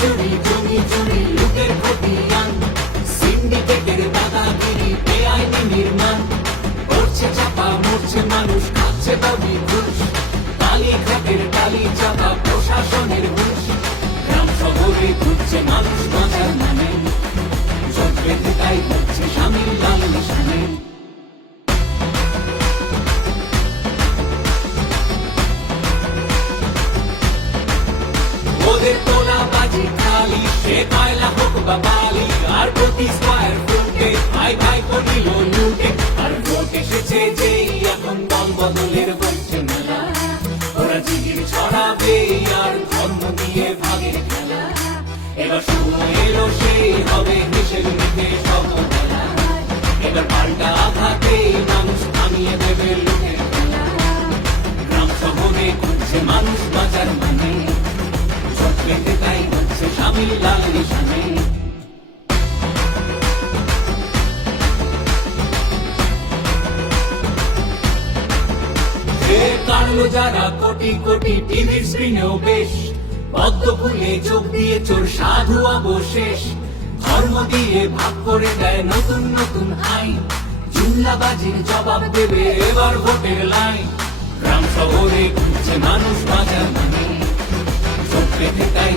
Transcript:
চুরি জমি চুরি লুটের খতিয়ান, সিন্ডিকেটের দাদাগিরি বেআইনি নির্মাণ, করছে চাপা মরছে মানুষ খাচ্ছে দাবি ঘুষ, কালীঘাটের টালি চাপা প্রশাসনের হুঁশ, গ্রাম শহরে ঘুরছে মানুষ বাঁচার নামে, চোখ বেঁধে তাই হচ্ছে স্বামীর লাল নিশানে। ওদের তোলা বাজি খালি, সে কয়লা হোক বা বালি, আর প্রতি স্কয়ার ফুটে ভাই ভাই করিল লুটে, আর ভোট এসেছে যেই এখন দল বদলের বইছে মেলা, ওরা জিগির ছড়াবে আর ধর্ম দিয়ে ভাগের খেলা, এবার সময় এলো সেই হবে দেশের মুখে সববেলা, এবার পাল্টা আঘাতে মানুষ থামিয়ে দেবে লুটের খেলা, গ্রাম শহরে ঘুরছে মানুষ বাঁচার মানে, পেতে তাই হচ্ছে স্বামীর লাল নিশানে। কাটলো যারা কোটি কোটি টিভির স্ক্রিনেও বেশ, পদ্ম ফুলে চোখ দিয়ে চোর সাধু অবশেষ, ধর্ম দিয়ে ভাগ করে দেয় নতুন নতুন আইন, জুমলাবাজির জবাব দেবে এবার ভোটের লাইন, গ্রাম শহরে ঘুরছে মানুষ বাজার মানে, চোখ পেতে তাই